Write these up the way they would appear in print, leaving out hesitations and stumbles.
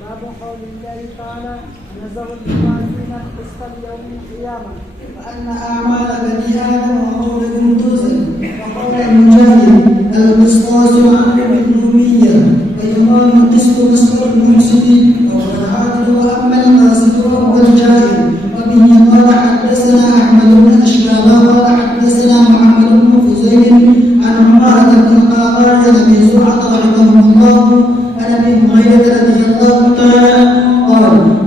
باب قول الله تعالى نزغ الموازين القسط ليوم القيامة وأن أعمال بني آدم وقولهم توزن وقول المجاهد القسطاس عن الأمية ويقال القسط نصر المحسنين وهو العادل وأما القاسط وهو الجاهل وبه قال حدثنا أحمد بن أشباب قال حدثنا محمد بن فزيل عن عمارة بن القعقاع عن أبي زرعة رحمه الله عن أبي هريرة رضي الله تعالى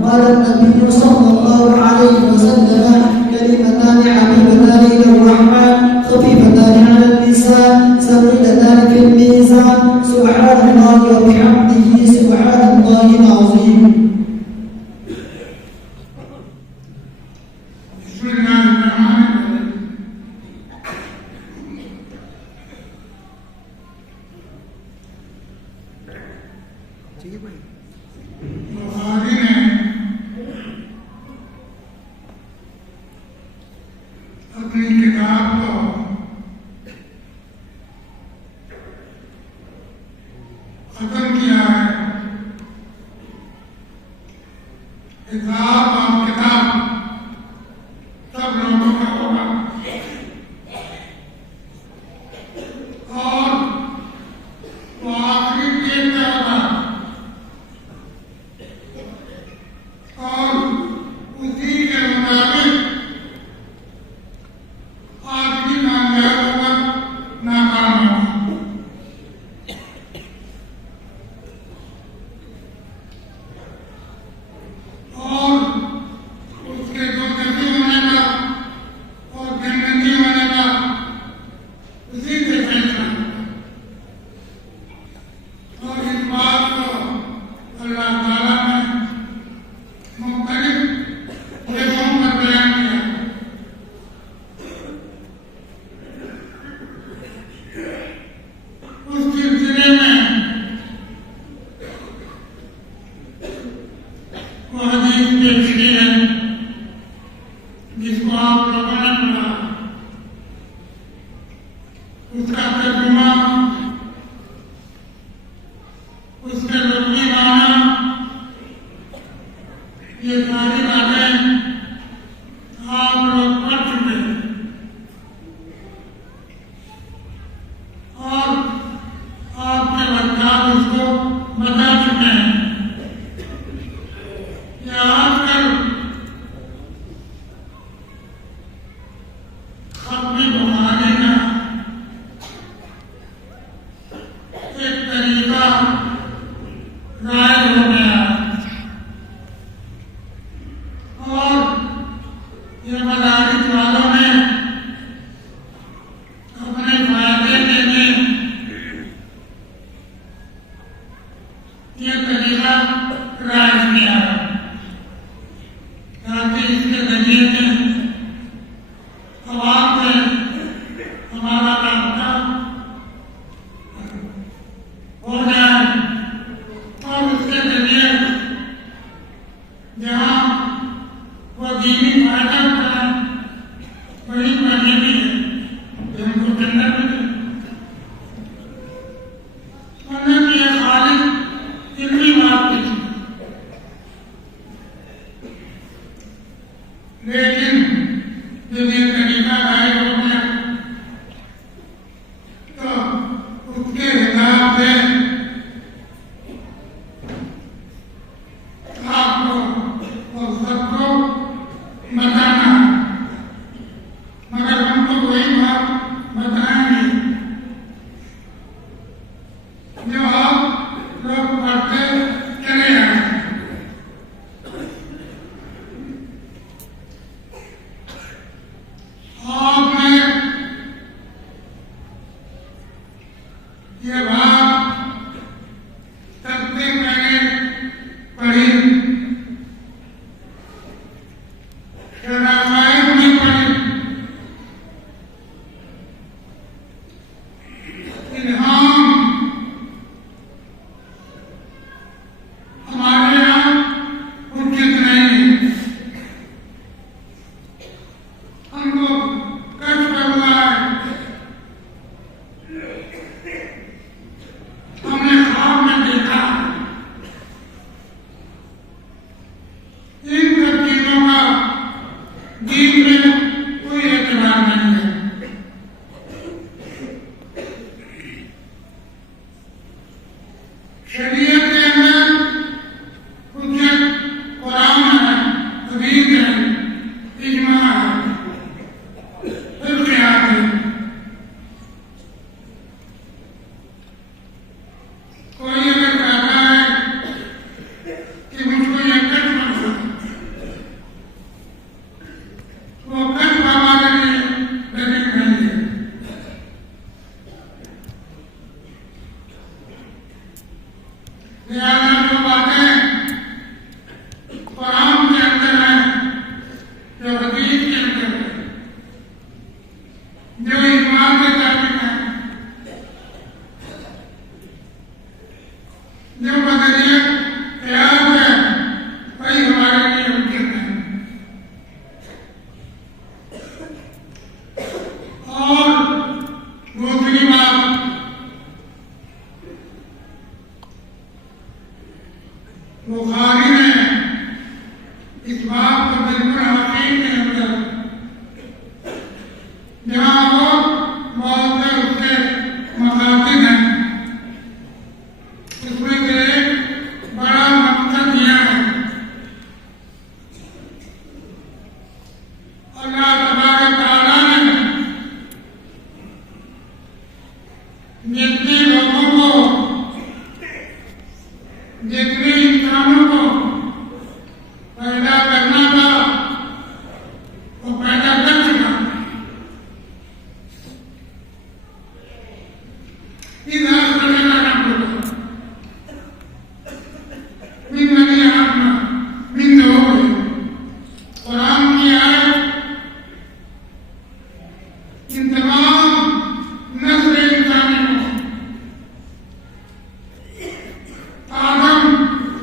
قال النبي صلى الله عليه وسلم كلمتان حبيبتان إلى الرحمن خفيفتان على اللسان ثقيلتان في الميزان سبحان الله وبحمده سبحان الله العظيم. بسم الله الرحمن الرحيم. बुखारी ने अपनी किताब को खत्म किया है। किताब और किताब सब लोगों का होगा और वो आखिरी पेज का होगा और उसी के मुताबिक आज भी कामयाब होगा नाकाम होगा। और उसके जो जल्दी होने का और जन्नती होने का उसी से फैसला और इस बात को अल्लाह ताला ने मुख्तलिफ जगहों पर बयान किया। उस सिलसिले में वो हदीस पेश की है जिसको आप लोगों ने पढ़ा। उसका तर्जुमा उसके लफ्ज़ी माना ये सारी बातें आप लोग पढ़ चुके हैं और आपके वक्तार उसको बता चुके हैं कि आजकल खत्म बुखारी का एक तरीका राइज हो गया और ये मदारिस वालों ने अपने फायदे के लिए ये तरीका राइज किया है ताकि इसके जरिए से अवाम से हमारा रास्ता हो जाए और उसके जरिए जहाँ वो दीनी फायदा होता है वही पढ़ने भी है कि हमको जन्नत मिले। उन्होंने भी ये खाली इतनी बात की लेकिन जब ये तरीका गायब हो गया तो उसके हिसाब से आपको और सबको बताना मगर हम तो वही बात बताएंगे जो आप लोग पढ़ते चले आए। आपने ये बात सबसे पहले पढ़ी रामायण में पढ़ी। इल्हाम हमारे यहाँ उचित नहीं है। हमको कष्ट हुआ है शरीयत के अंदर कुछ कुरान है, हदीस है, इजमा है, फिर क्या है। कोई अगर कहता है कि मुझको ये कट पड़ता, वो कट बाबा के लिए दलील नहीं है। लिहाजा जो बातें कुरान के अंदर है, जो हदीस के अंदर है, जो ईमान के ताबिक है, जो बदरिया क़यास है, वही हमारे लिए उचित है। और दूसरी बात, बुखारी ने इस बात को बिल्कुल हकीम के अंदर जहाँ वो बोलते उसके मकासद हैं, उसमें से एक बड़ा मकसद यह है, अल्लाह तबारक तआला ने जितने लोगों को, जितने इंसानों को पैदा करना था वो पैदा कर चुका। इधर करने का काम करो, मिन आत्मा मिन हो गई। कुरान की आयत इन तमाम नस्ल इंसानी को आदम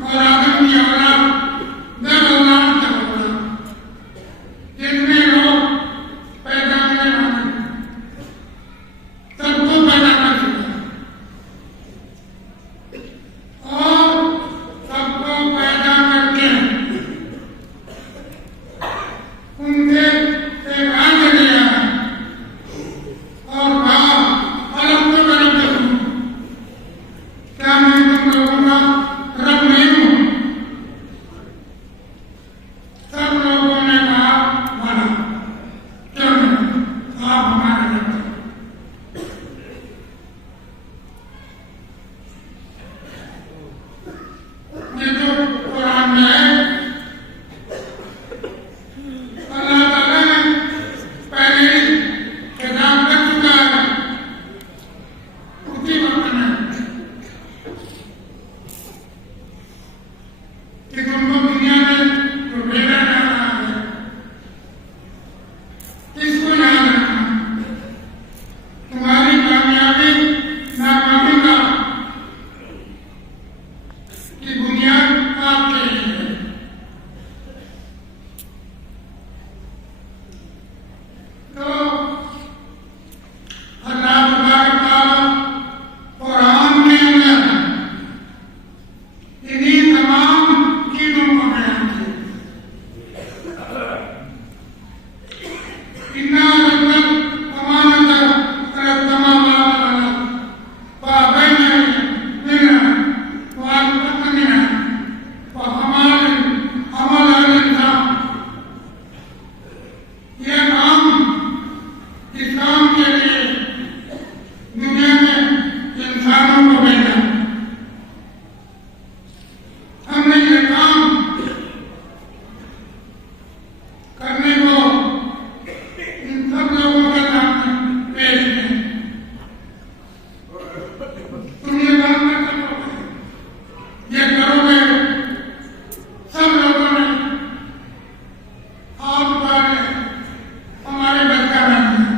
और आदम की औलाद 10 औलाद तक होगा, जितने लोग पैदा करने वाले सबको पैदा कर चुका और सबको पैदा करके उनसे एक आगे दिया है और कहा अलग तो अलग देखो, क्या मैं तुम लोगों का रब नहीं हूँ? सब लोगों ने कहा भला, क्यों नहीं, आप हमारे रब हैं। ये जो कुरान में है, अल्लाह ताला ने पहले ही खिताब कर चुका है उसी वक्त में कि तुमको दुनिया में जो भेजा जा रहा है, इसको याद रखना। तुम्हारी कामयाबी नाकामी का की बुनियाद आपके लिए है। तो अल्लाह तबारक तआला कुरान के अंदर इन्हीं तमाम चीजों को बयान किया। इन्ना रब्बक अमानत अलस्समावात वल अर्द फ़अबैन मिन्हा वअशफ़क़्ना वहमलहा अल-इंसान। ये काम इस्लाम के लिए दुनिया में इंसानों को भेजा। हमने ये काम करने को इन सब लोगों के सामने पेश किया। तुम ये काम कर सकोगे, ये करोगे, सब लोगों ने हाथ उठाए, हमारे बस का नहीं है।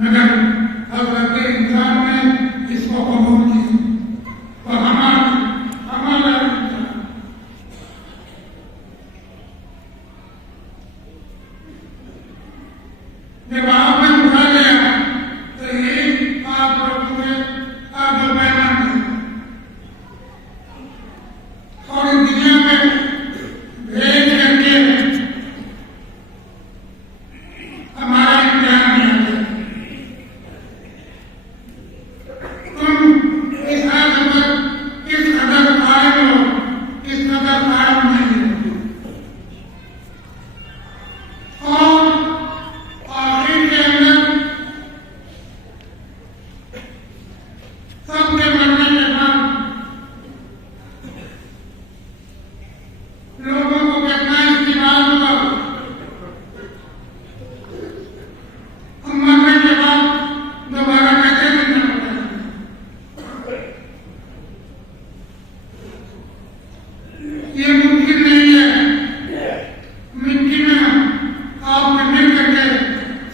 मगर हज़रत इंसान ने इसको कबूल किया और हमारा जब आपने उठा लिया तो यही आप लोगों से आप पैदा है और इस दुनिया में भेज करके हमारा इम्तिहान लिया गया। सबके मरने के बाद लोगों को कितना इस्तेमाल हुआ। हम मरने के बाद दोबारा कैसे जिंदा होगा, ये मुमकिन नहीं है। मिट्टी में आप मिल करके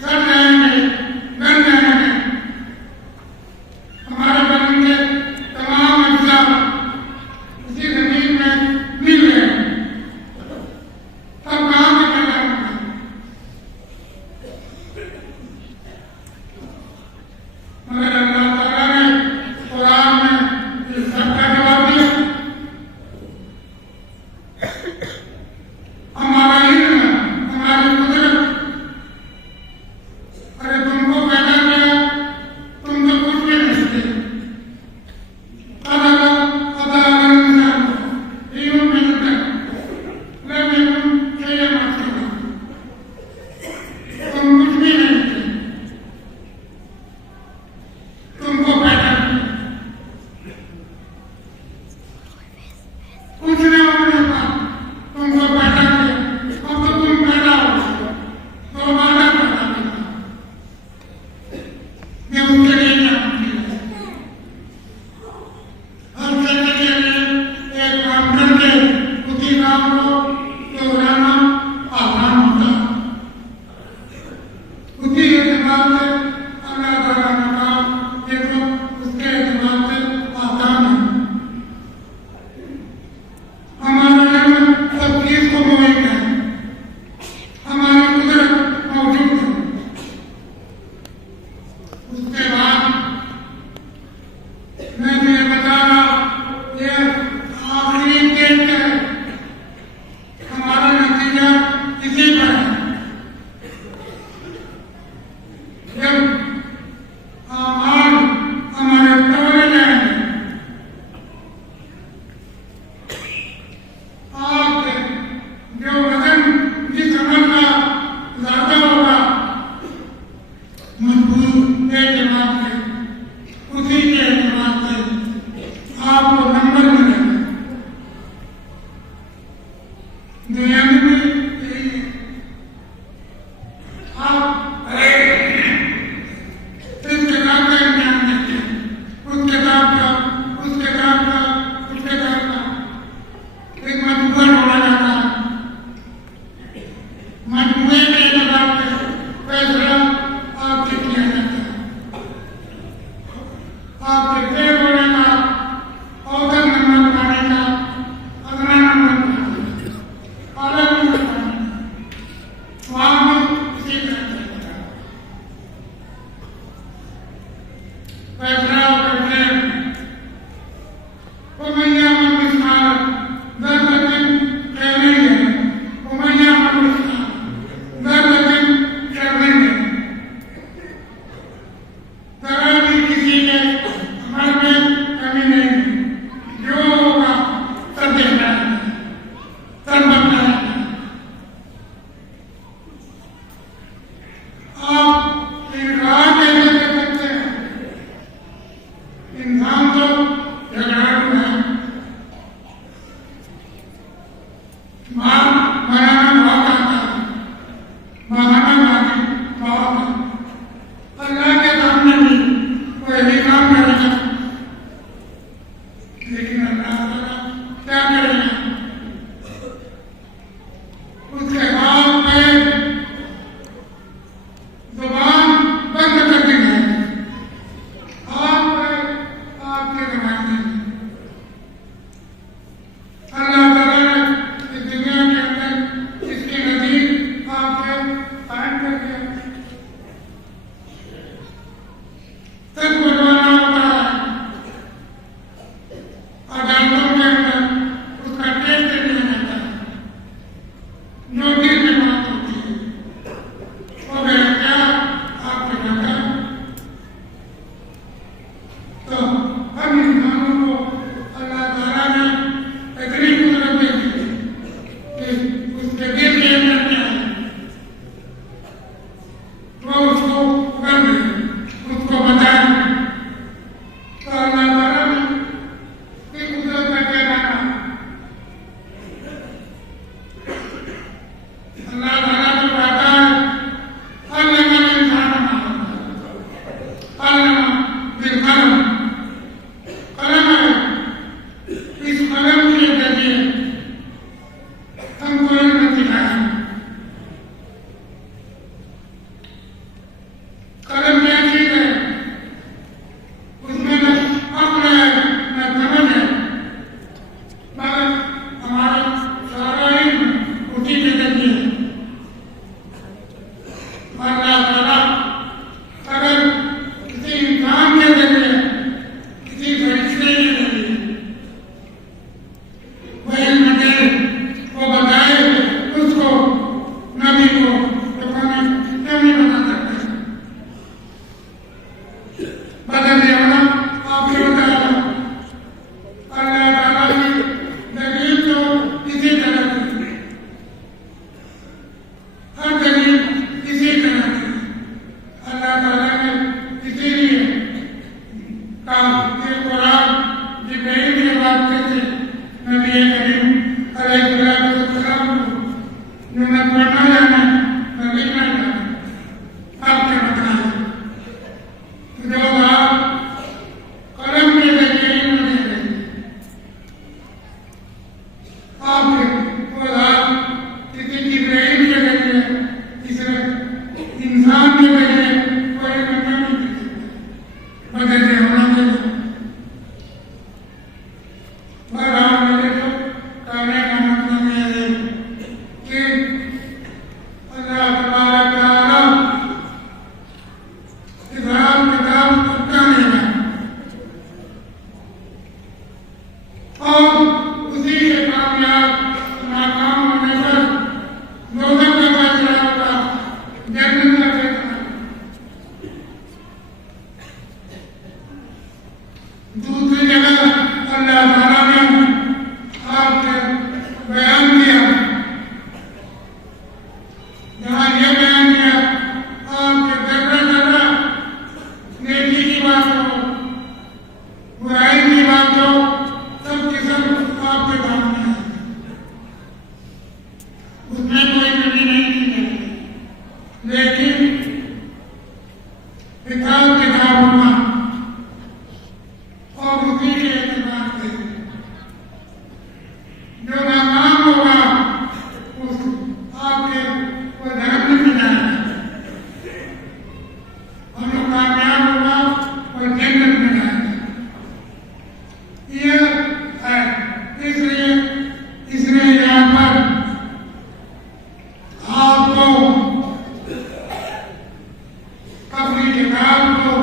सड़ जाएंगे, गल जाएंगे। हमारे बदन के तमाम अज्जा उसी जमीन में मिल गए, तब कहाँ से पैदा होंगे। मगर अल्लाह ताला ने कुरान में इस सबका जवाब दिया। हमारा इल्म, हमारी कुदरत, अरे तुमको पैदा किया, तुम तो कुछ भी नहीं थे। तुम कुछ भी नहीं थे, तुमको पैदा किया। कुछ नहीं होने का तुमको पैदा किया। अब तो तुम पैदा हो दोबारा पैदा किया। ये उसके लिए जानती है। हर जगह के लिए एक काम करके उसी काम को दोहराना आसान होता है। उसी एतबार से अल्लाह ताला का काम ये तो उसके एतबार से आसान है। हमारा इल्म सब चीज को मोहित है, हमारी कुदरत मौजूद है। उसके बाद मैं तुम्हें बता रहा, ये आखिरी टेस्ट है। हमारा नतीजा इसी पर है। जब आमाल हमारे तोड़े जाएंगे, आपके जो वजन जिस अमल का ज्यादा होगा, मजबूत एतमाद से, उसी के एतमाद से आपको नंबर मिलेगा। दुनिया में भी यही है। आप इस किताब का इम्तिहान देखते हैं, उस किताब का, उस किताब का, उस किताब का एक मजबूर होना जाता है। मजबूरे के एतबार से फैसला आपसे किया जाता है। आपके फेल होने का, औसत नंबर पाने का, अगला नंबर पाने का, अलग नंबर पाने का, वहाँ भी इसी तरह चलता है। फैसला करते हैं। उमैया मिसाल दर्जन कहने उमैया मिसाल दर्जन कहने तरह भी किसी के अमल में कमी नहीं है। जो होगा सब देखना है, सब बनना है। आप इनकार कैसे कर सकते हैं? इंसान कलम है, इस कलम के जरिए हमको इल्म दिखाया। कलम क्या चीज है? उसमें न अक्ल है न समझ है, मगर हमारा सारा इल्म उसी के जरिए। अल्लाह ताला अगर किसी इंसान के जरिए, किसी फरिश्ते के जरिए वह इल्म दे, वो बताए उसको, नबी को, तो हमें क्यों नहीं बता सकते? बदल दिया आपने बताया। अल्लाह ताला की दलील तो इसी तरह की, हर दलील इसी तरह की। अल्लाह ताला ने इसीलिए कहा कि कुरान जिब्रील के वास्ते से नबी करीम अलैहिस्सलाम को जो न पढ़ना जाना न लिखना जाना, आपने बताया। जो बात कलम के जरिए इल्म दे रहे, आपने वो बात किसी जिब्रील के जरिए, किसी इंसान के जरिए कोई इल्म नहीं दे सकते। बदल दिया हमने। बहरहाल मेरे को कहने का मतलब यह है कि अल्लाह तबारक व तआला हिसाब किताब करता नहीं है, और उसी के कामयाब नाकाम होने पर दोज़ख का फैसला होगा, जन्नत का फैसला। दूसरी जगह अल्लाह ताला ने आपसे बयान किया, जहाँ यह बयान किया आपके जर्रा नेकी की बात हो, बुराई की बात हो, सब की सब आपके सामने है। उसमें कोई कमी नहीं की जाएगी, लेकिन हिसाब किताब होगा और उसी के एतबार से जो नाकाम होगा उस आपके वो धर्म में जाएगा, और जो कामयाब होगा वो जन्नत में जाएगा। यह है, इसलिए यहाँ पर आपको अपनी किताब को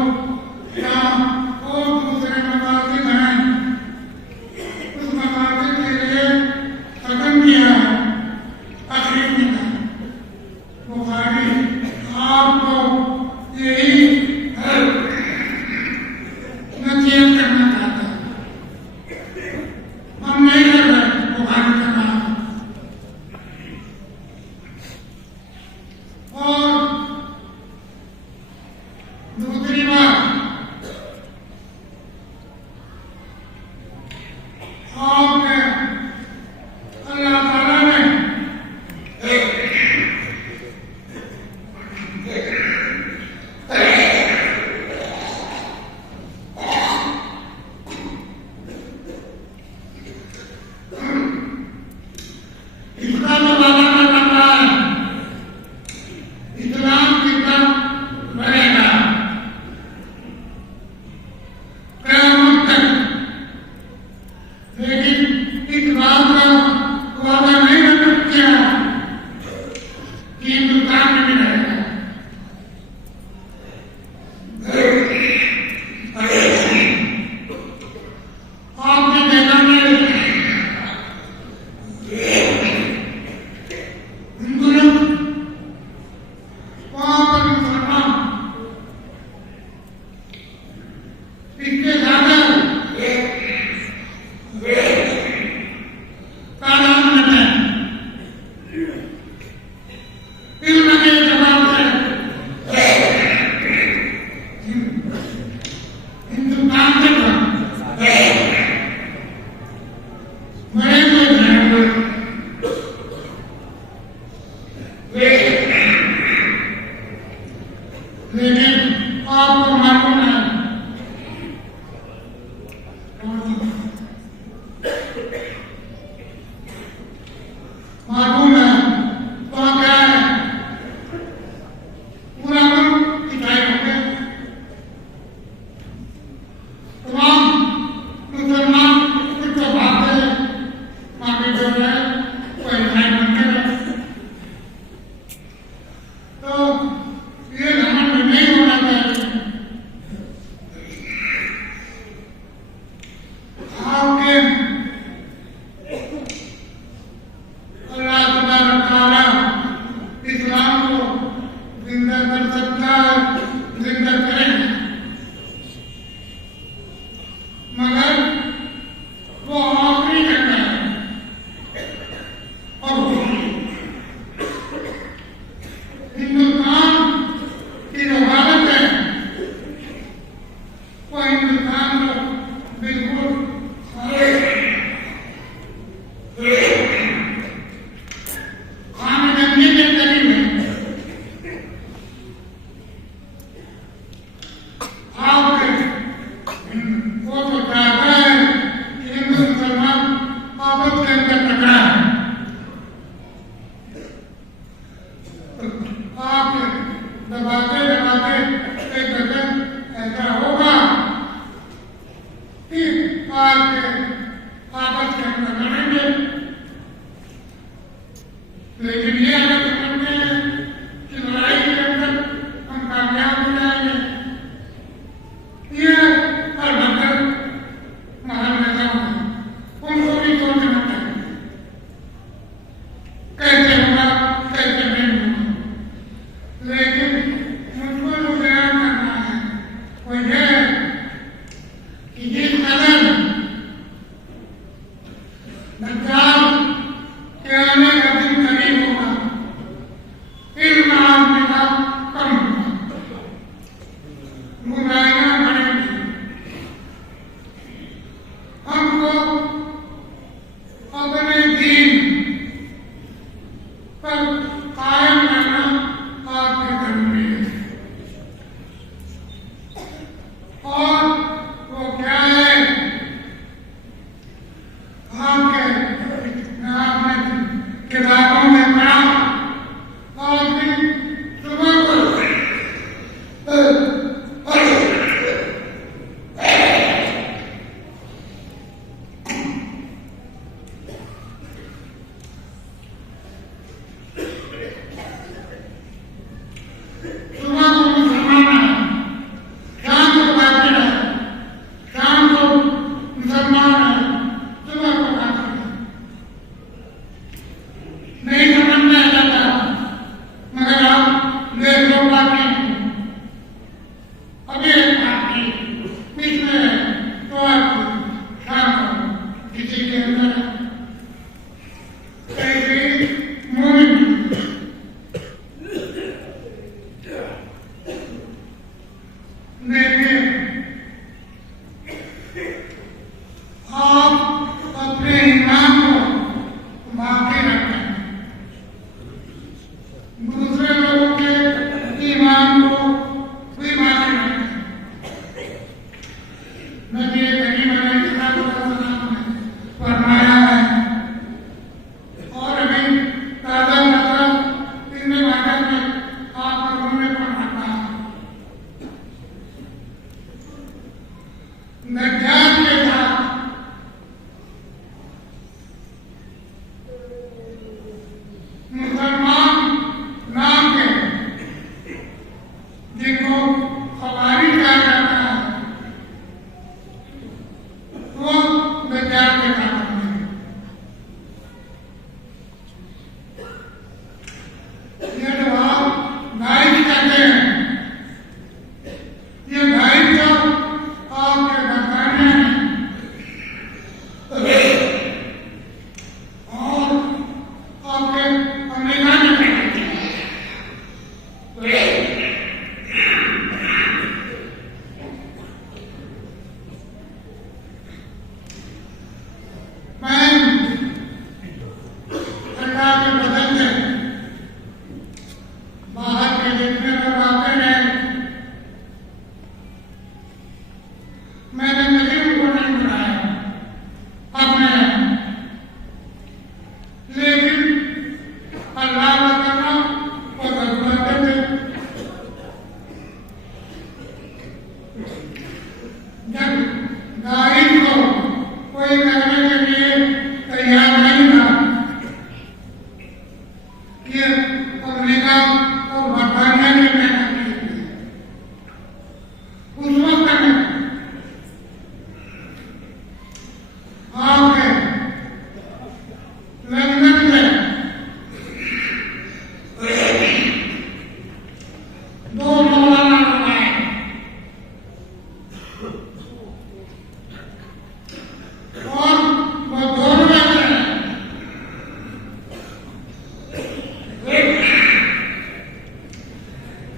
हिंदुस्तान को बिल्कुल खानगंजी के करीब है। आपके वो तो चाहता है कि हिंदू मुसलमान आपस के अंदर टकरा है। आप दबाते दबाते एक जगह ऐसा होगा कि आपके आपस के अंदर लड़ेंगे। लेकिन ये अगर समझते हैं कि लड़ाई के अंदर हम कामयाब हो जाएंगे, ये हर वक्त महान नेताओं हैं, उनको भी सोचना चाहिए कैसे होगा कैसे नहीं होगा। लेकिन मुझको जो बयान करना है वो ये है कि जिस कदर दज्जाल के आने का दिन करीब होगा, इल्म आदमी का कम होगा, बुराइयां बढ़ेंगी। हमको अपने दीन पर कायम रहना आपके जरूरी है। और वो क्या है, आपने किताबों में पढ़ा, आपने सुबह को मुसलमान है, शाम को काफिर है, शाम को मुसलमान है, सुबह को काफिर है। नहीं समझ में आ जाता, मगर आप देख लो बाकी अभी एक बाकी पिछले तो आप शाम को किसी के अंदर ऐसी मोमिन देखिए, आप अपने ईमान को बाकी रखें, दूसरे लोगों के ईमान को भी बाकी रखें। नबी करीम अलैहिस्सलाम ने फरमाया है, और अभी ताज़ा मतलब इतने वाक़े में आप लोगों ने पढ़ा था, दज्जाल के साथ मुसलमान नाम के जिनको खवारिज कहा जाता है, वो दज्जाल के साथ होंगे। ये जो आप गाइड करते हैं, ये गाइड जो आपके बताने हैं और आपके अमेरिका में मैं सरकार के बदल से बाहर के देखने में आते हैं, मैंने कभी उनको नहीं बुलाया अपने, लेकिन अल्लाह का करना वो जरूरत थे। जब गाइड को कोई करने के लिए तैयार नहीं था कि अमेरिका और बरतानिया के मेहनत की, उस वक्त में आपके लंदन से दो मौलाना आए, और वो दोनों में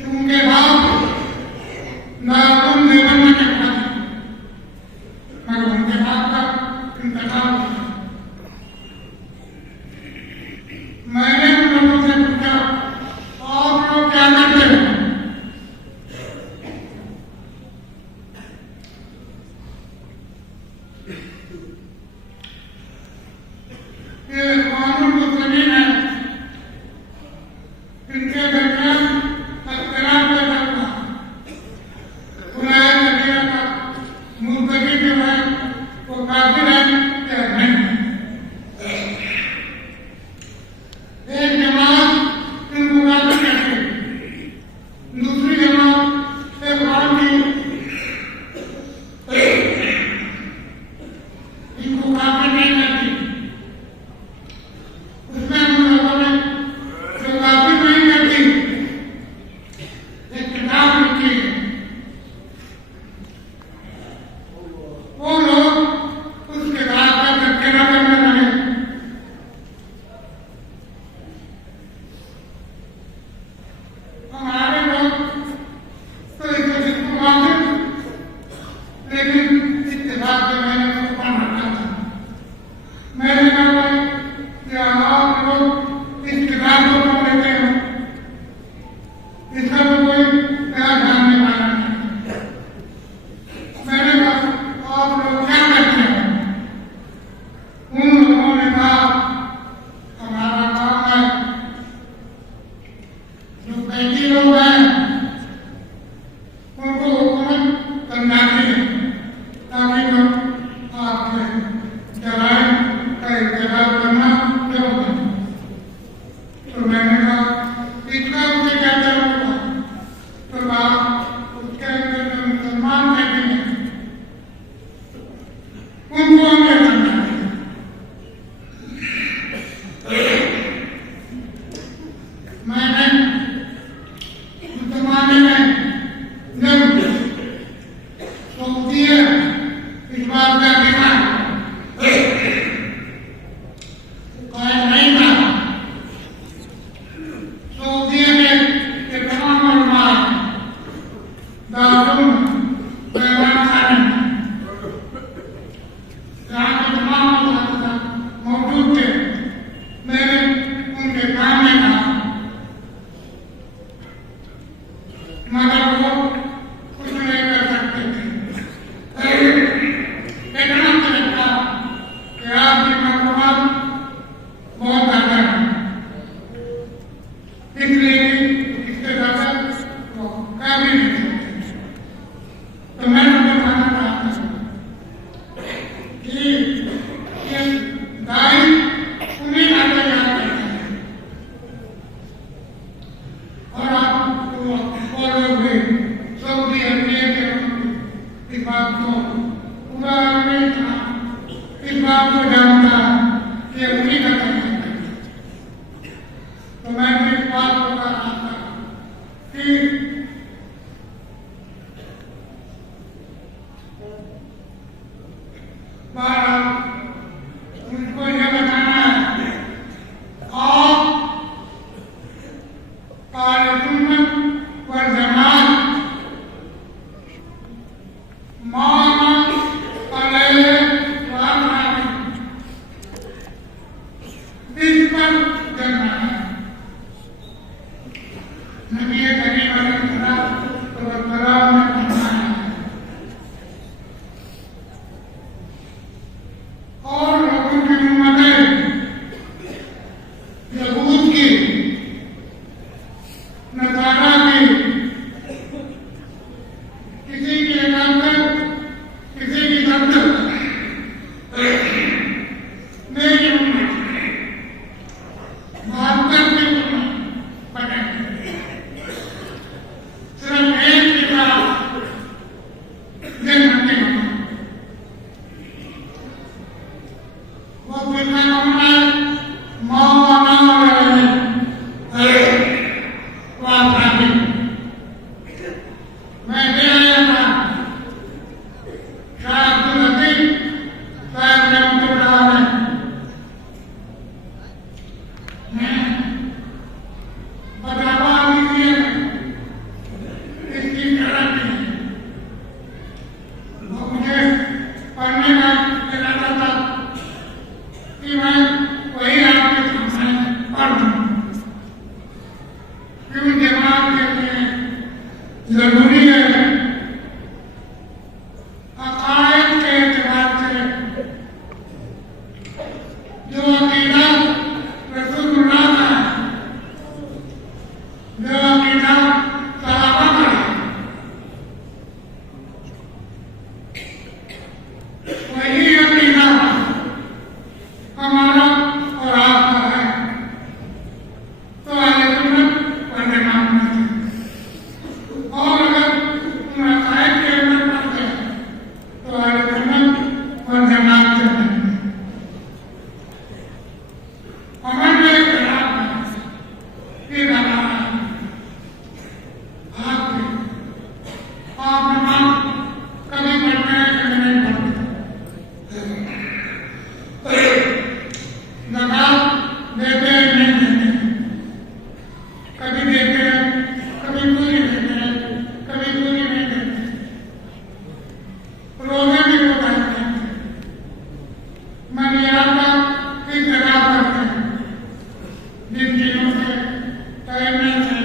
उनके बाप नागुन देवन में लेकिन इत्तेफाक से मैंने उसको पढ़ रखा था। मैंने कहा कि आप लोग इस किताब को पढ़ लेते हो, इसका तो कोई नया जानने वाला नहीं। मैंने कहा आप लोग क्या करते हैं? उन लोगों ने कहा हमारा काम है, जो कैदी लोग हैं उनको हुकूमत समझाती है ताकि लोग आपके जराइम का इत्तेफाक करना शुरू करें। तो मैंने कहा इसका उसे क्या जरूरत है? तो आप उसके अंदर जो मुसलमान रहते हैं उनको हमें समझाते हैं। मैंने उस जमाने में जब सोचती है इस बात का अधिकार कायम नहीं था। सोचती है कि तमाम उलमा दारुल बैमान खाने जहाँ के तमाम उलमा मौजूद थे, मैंने उनके सामने कहा, मगर वो कुछ नहीं कर सकते थे। इतना लगता कि आपकी मालूमात बहुत ज़्यादा है, इसलिए इससे ज़्यादा वो कर भी नहीं सकते। तो मैं उनको कहना चाहता हूँ कि ये दाई उन्हीं बातें याद करते हैं और आप लोग भी सऊदी अरबिया के इस बात को पूरा नहीं था, इस बात को जानता कि उन्हीं का तरीका है। तो मैं इस बात को कह रहा था कि उनको यह बताना है आप अहले सुन्नत वल जमात माना अलैहि व रोजे भी बताए जाते हैं, मर्यादा की तरह करते हैं, जिन चीजों से तैरने से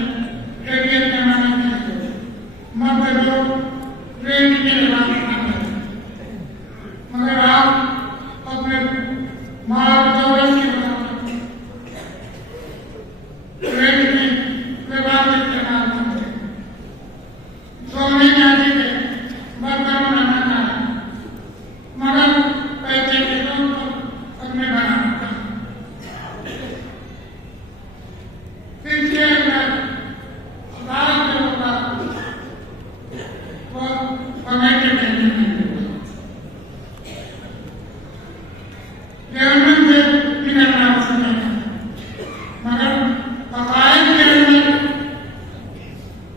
रेडियत बनाने से मर्द लोग रेट की लगाते हैं, मगर आप अपने माल चौबीस की बनाते रेट की व्यवहार इस्तेमाल करते हैं, सोने चांदी के बर्तन बनाना चाहें, मगर पैसे के लोग तो अपने बनाते हैं। इसके अंदर रात जो होगा वो कमेटी देनी है, जहन्नम से निकलना उसने है, मगर अकायद के अंदर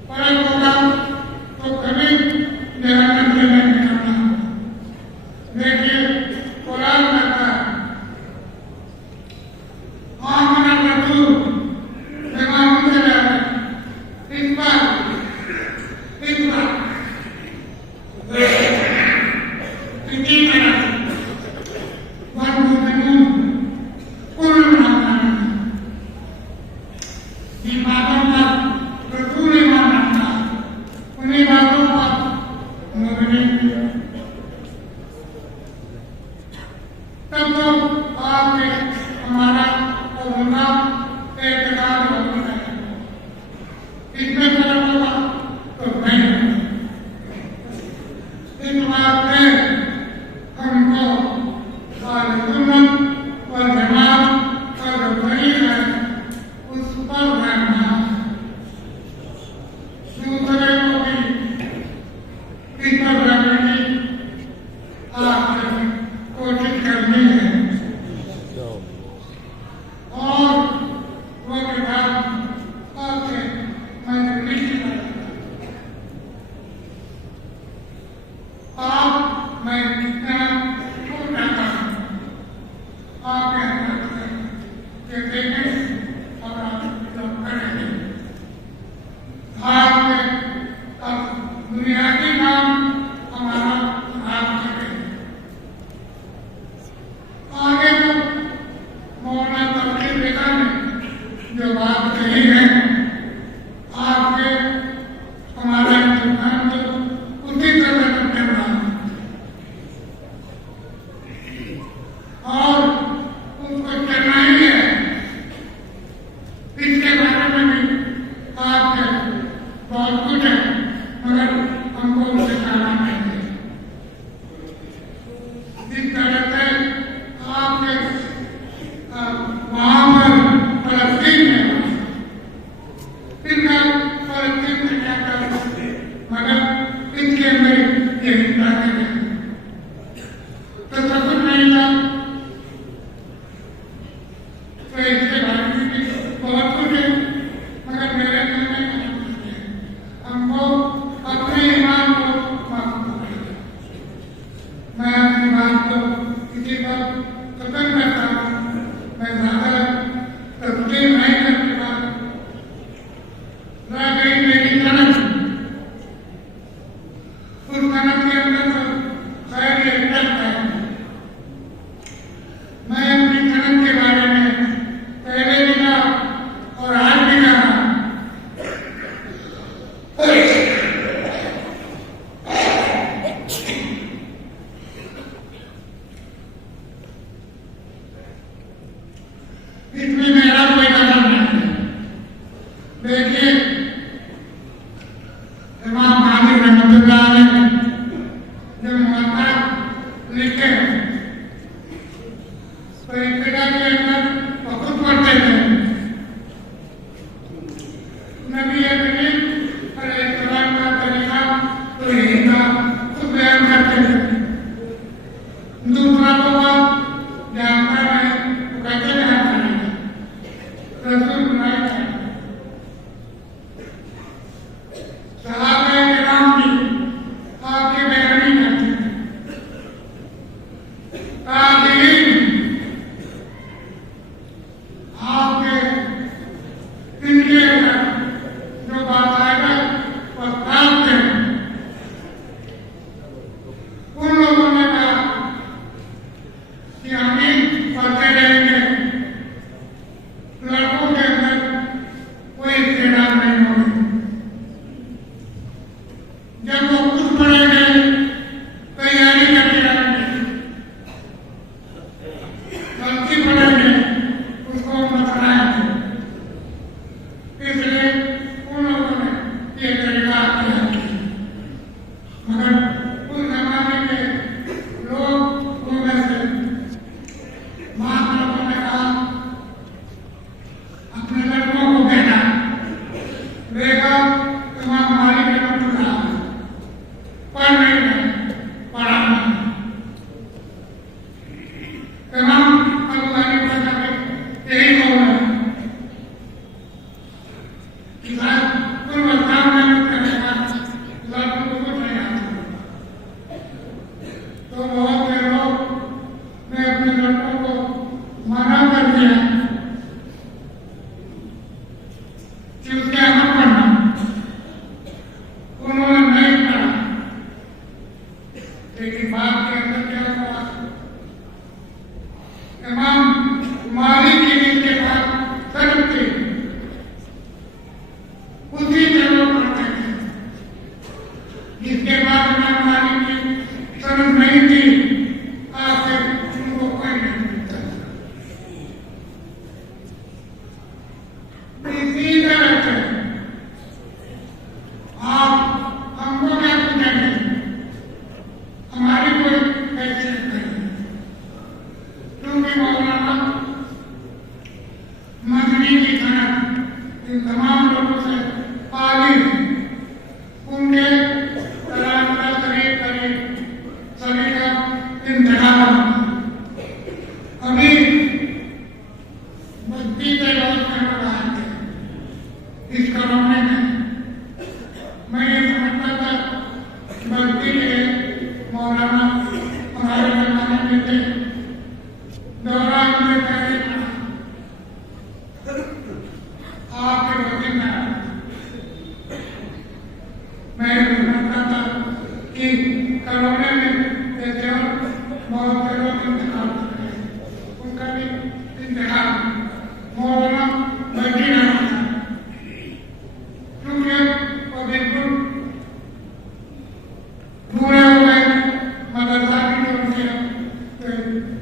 फर्क होगा तो कभी जहन्नम से नहीं निकलना। देखिए कुरान कहता है आमना रसूल बिमा उनज़िला इस बार इसी तरह والمؤمنون كل آمن इन बातों पर रसूल ईमान रखता है, उन्हीं बातों पर मोमिन। तब तो आपके हमारा और उनका एतकाद होता है, इसमें फर्क होगा तो नहीं। इस बात में हमको सुन्नत और जमात का जो तरीक़ है उस पर रहना है, दूसरे को भी इस पर रहने की आपसे कोशिश करनी है। और वो किताब आपसे मैं लिखी है, आप मैं कितना छूट जाता हूँ आपके अंदर से देखें और आप करेंगे। आपके अब बुनियादी काम हमारा आप करें। आगे तो मौलाना तफसीर बेटा ने जो बात कही है, आपके हमारा इंतजाम तो उसी तरह करते रहा और उसको करना ही है। इसके बारे में भी आपके बहुत कुछ है, मगर हमको उसे जाना चाहिए। जिस तरह से आपके वहाँ पर फलस्तीन में इनका फलस्तीन से क्या कर सकते, मगर इसके अंदर ये हिस्सा है तो सब कुछ नहीं था। तो इसके बारे में भी बहुत कुछ है, मगर मेरे दिल में बहुत कुछ है। हमको अपने ईमान को माफ करें। मैं अपनी बात को किसी पर खत्म करता हूँ, मैं ज़्यादा तस्लीम नहीं कर सकता। रह गई मेरी सनद, उस सनद के अंदर तो खैर ये है। मैं अपनी सनद के बारे में पहले भी कहा और आज भी कहा, इसमें मेरा कोई कदम नहीं है। देखिए इमाम मालिक रहमतुल्लाह अलैह जब मुअत्ता लिखे तो इब्तिदा के अंदर वो खुद पढ़ते थे। नबी करीम अलैहिस्सलाम का तरीका तो यही था, खुद बयान करते थे। दूसरा को आप जानता नहीं तो कैसे बयान करेंगे? रसूल बुलाए थे सहाबा-ए-किराम भी आपकी बयानी करते थे। ताबीईन आपके इनके अंदर जो बाकायदा वस्ताद थे, उन तो बहुत से लोग ने अपने लड़कों को मना कर दिया कि उसके अमल करना, उन्होंने नहीं करा। लेकिन बात के अंदर क्या हुआ, इमाम मालिक की जिसके पास सनद थी उसी जगह पढ़ते थे, जिसके बाद इमाम मालिक की सनद नहीं थी आके उनको कोई नहीं मिलता। इसी तरह से आप हमको क्या पूछेंगे, हमारी कोई हैसियत नहीं, क्योंकि मौलाना मदनी की तरह इन तमाम लोगों से पाली, उनके करीब सभी का इंतजाम। अभी बीते रोज में लोग आए थे इस कॉलोनी में, मैं ये समझता था कि बस्ती के मौलाना हमारे जमाने में थे, दौरा में पहले आपके वकील में मैं समझता था कि कॉलोनी में ऐसे और बहुत से लोग इंतजार कर रहे हैं, उनका भी इंतजार मौलाना बैठी रहना था, क्योंकि वो बिल्कुल पूरे हो गए। मदरसा की जो उनके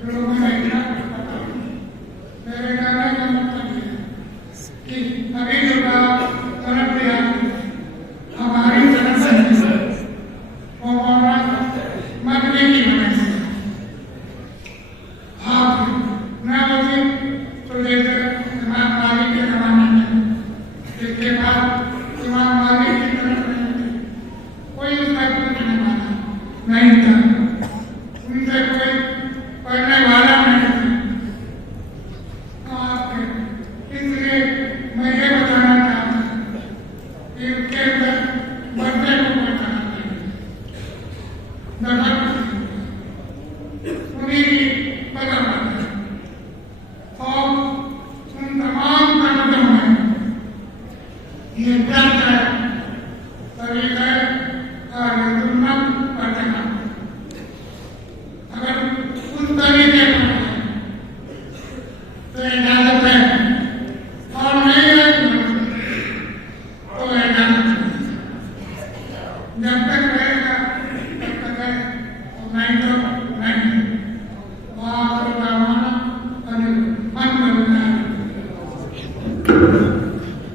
लोगों ने इतना पता, मेरे कहने का मतलब ये है कि अभी जो बात सनद दिया हमारी सनद से वो मौलाना मदनी की वजह से आप न होती तो जैसे इमाम मालिक के जमाने में, जिसके बाद इमाम मालिक की तरफ नहीं थे, कोई उसका पूछने वाला नहीं था, उनसे कोई पढ़ने वाला नहीं था। इसलिए मैं ये बताना चाहता हूँ कि उसके अंदर बच्चे को बताना चाहिए, उन्हीं की पता है। और उन तमाम तरीकों में ये दर्द है, तरीका सुन्नत पढ़ना। अगर उस तरीके पर तो इजाजत है, और नहीं है तो इजाजत नहीं। जब तक रहेगा तब तक है, और नहीं तो नहीं। वहाँ तो